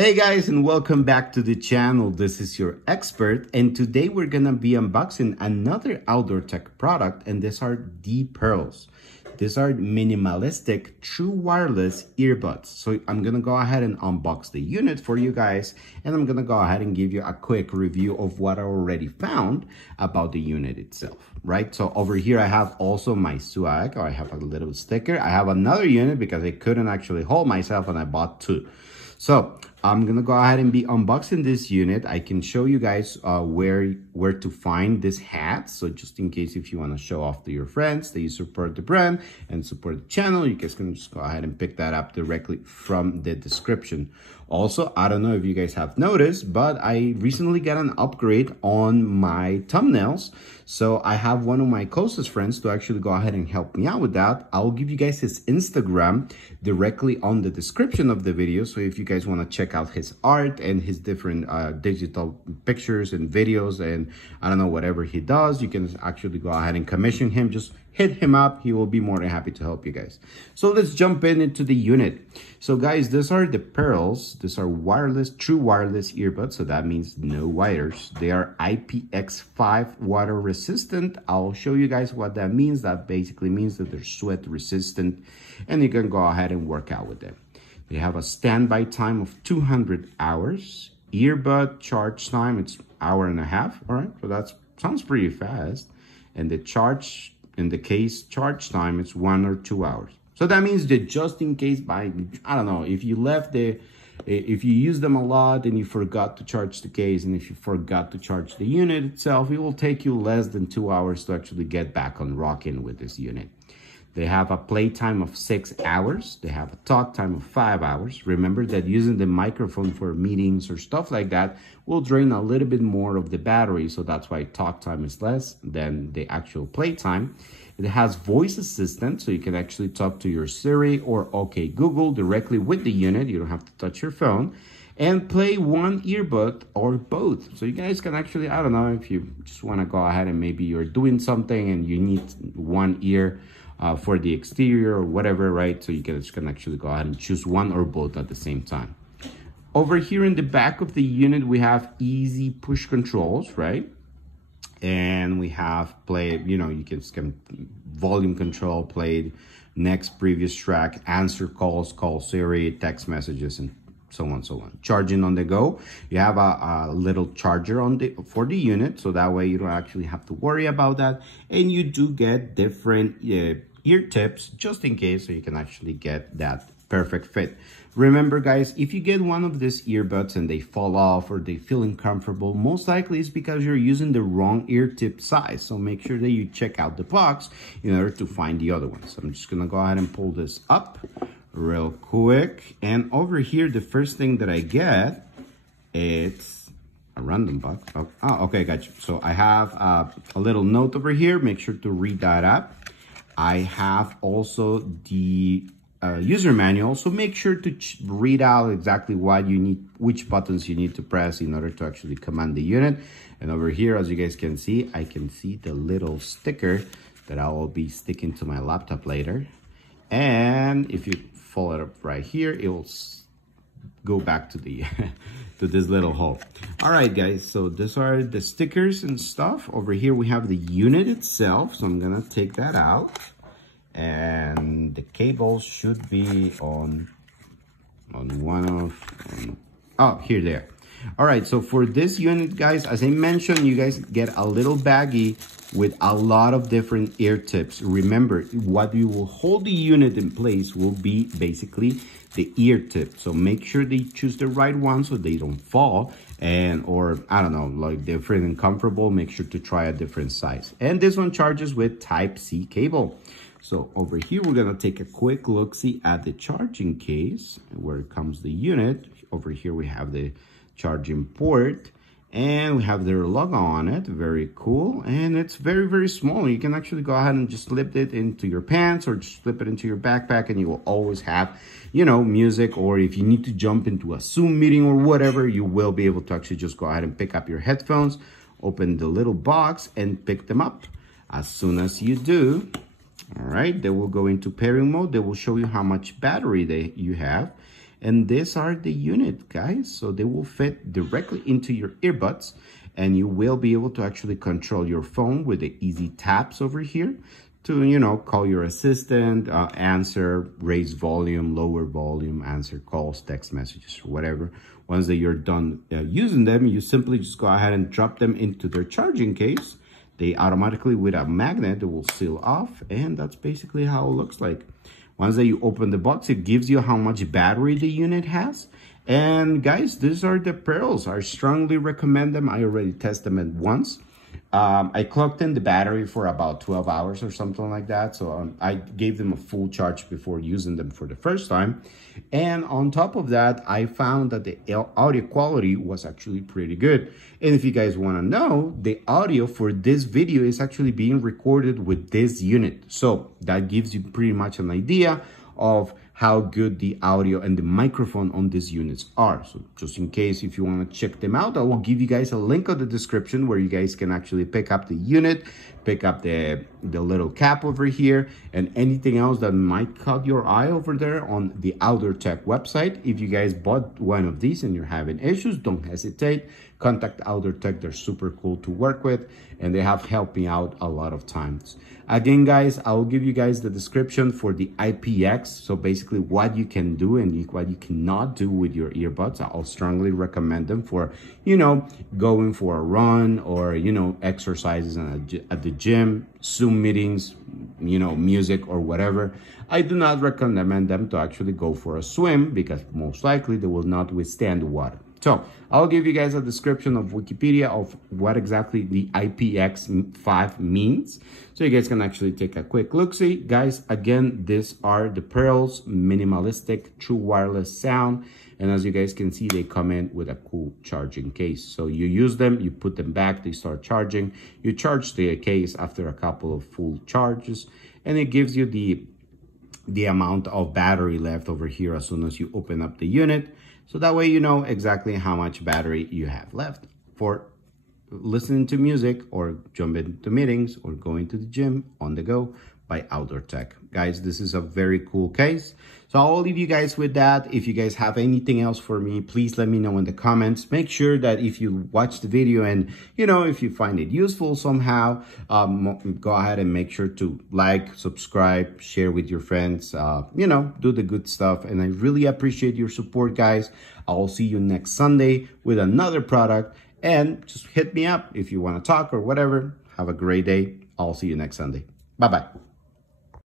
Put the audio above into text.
Hey guys, and welcome back to the channel. This is your expert, and today we're gonna be unboxing another outdoor tech product, and these are the PEARLS. These are minimalistic true wireless earbuds. So I'm gonna go ahead and unbox the unit for you guys, and I'm gonna go ahead and give you a quick review of what I already found about the unit itself, right? So over here I have also my swag, or I have a little sticker. I have another unit because I couldn't actually hold myself, and I bought two. So I'm gonna go ahead and be unboxing this unit. I can show you guys where to find this hat. So just in case if you want to show off to your friends that you support the brand and support the channel, you guys can just go ahead and pick that up directly from the description. Also, I don't know if you guys have noticed, but I recently got an upgrade on my thumbnails. So I have one of my closest friends to actually go ahead and help me out with that. I'll give you guys his Instagram directly on the description of the video. So if you guys want to check out his art and his different digital pictures and videos and I don't know, whatever he does, you can actually go ahead and commission him. Just hit him up. He will be more than happy to help you guys. So let's jump into the unit. So guys, these are the PEARLS. These are wireless, true wireless earbuds. So that means no wires. They are IPX5 water resistant. I'll show you guys what that means. That basically means that they're sweat resistant and you can go ahead and work out with them. They have a standby time of 200 hours. Earbud charge time, it's hour and a half. All right, so that sounds pretty fast. And the charge, in the case charge time, it's 1 or 2 hours. So that means that just in case I don't know, if you use them a lot and you forgot to charge the case, and if you forgot to charge the unit itself, it will take you less than 2 hours to actually get back on rocking with this unit. They have a playtime of 6 hours. They have a talk time of 5 hours. Remember that using the microphone for meetings or stuff like that will drain a little bit more of the battery. So that's why talk time is less than the actual playtime. It has voice assistant, so you can actually talk to your Siri or OK Google directly with the unit. You don't have to touch your phone. And play one earbud or both. So you guys can actually, I don't know, if you just want to go ahead and maybe you're doing something and you need one ear for the exterior or whatever, right? So you can actually go ahead and choose one or both at the same time. Over here in the back of the unit, we have easy push controls, right? And we have play, you know, you can volume control, play next, previous track, answer calls, call Siri, text messages, and so on, so on. Charging on the go. You have a little charger for the unit, so that way you don't actually have to worry about that. And you do get different ear tips just in case, so you can actually get that perfect fit. Remember guys, if you get one of these earbuds and they fall off or they feel uncomfortable, most likely it's because you're using the wrong ear tip size. So make sure that you check out the box in order to find the other ones. So I'm just gonna go ahead and pull this up real quick. And over here, the first thing that I get, it's a random box. Oh, okay, gotcha. So I have a little note over here. Make sure to read that up. I have also the user manual, so make sure to read out exactly what you need, which buttons you need to press in order to actually command the unit. And over here, as you guys can see, I can see the little sticker that I will be sticking to my laptop later. And if you fold it up right here, it will go back to the to this little hole. All right guys, so these are the stickers and stuff. Over here we have the unit itself, so I'm gonna take that out, and the cables should be on oh, here they are. All right, so for this unit guys, as I mentioned, you guys get a little baggie with a lot of different ear tips. Remember, what you will hold the unit in place will be basically the ear tip. So make sure they choose the right one so they don't fall, and or I don't know, like different and comfortable, make sure to try a different size. And this one charges with Type-C cable. So over here, we're gonna take a quick look-see at the charging case, where comes the unit. Over here, we have the charging port, and we have their logo on it. Very cool. And it's very, very small. You can actually go ahead and just slip it into your pants or just slip it into your backpack, and you will always have, you know, music, or if you need to jump into a Zoom meeting or whatever, you will be able to actually just go ahead and pick up your headphones, open the little box and pick them up. As soon as you do, all right, they will go into pairing mode. They will show you how much battery you have. And these are the unit, guys. So they will fit directly into your earbuds, and you will be able to actually control your phone with the easy taps over here to, you know, call your assistant, answer, raise volume, lower volume, answer calls, text messages, or whatever. Once that you're done using them, you simply just go ahead and drop them into their charging case. They automatically, with a magnet, it will seal off, and that's basically how it looks like. Once that you open the box, it gives you how much battery the unit has. And guys, these are the PEARLS. I strongly recommend them. I already tested them once. I clocked in the battery for about 12 hours or something like that. So I gave them a full charge before using them for the first time. And on top of that, I found that the audio quality was actually pretty good. And if you guys want to know, the audio for this video is actually being recorded with this unit. So that gives you pretty much an idea of how good the audio and the microphone on these units are. So just in case, if you want to check them out, I will give you guys a link on the description where you guys can actually pick up the unit, pick up the little cap over here, and anything else that might caught your eye over there on the Outdoor Tech website. If you guys bought one of these and you're having issues, don't hesitate. Contact Outdoor Tech. They're super cool to work with, and they have helped me out a lot of times. Again, guys, I will give you guys the description for the IPX. So basically what you can do and what you cannot do with your earbuds. I'll strongly recommend them for, you know, going for a run or, you know, exercises at the gym, Zoom meetings, you know, music or whatever. I do not recommend them to actually go for a swim because most likely they will not withstand water. So I'll give you guys a description of Wikipedia of what exactly the IPX5 means. So you guys can actually take a quick look-see. Guys, again, these are the PEARLS Minimalistic True Wireless Sound. And as you guys can see, they come in with a cool charging case. So you use them, you put them back, they start charging. You charge the case after a couple of full charges, and it gives you the amount of battery left over here as soon as you open up the unit. So that way you know exactly how much battery you have left for listening to music or jumping to meetings or going to the gym on the go by Outdoor Tech. Guys, this is a very cool case. So I'll leave you guys with that. If you guys have anything else for me, please let me know in the comments. Make sure that if you watch the video and, you know, if you find it useful somehow, go ahead and make sure to like, subscribe, share with your friends, you know, do the good stuff. And I really appreciate your support, guys. I'll see you next Sunday with another product, and just hit me up if you want to talk or whatever. Have a great day. I'll see you next Sunday. Bye-bye.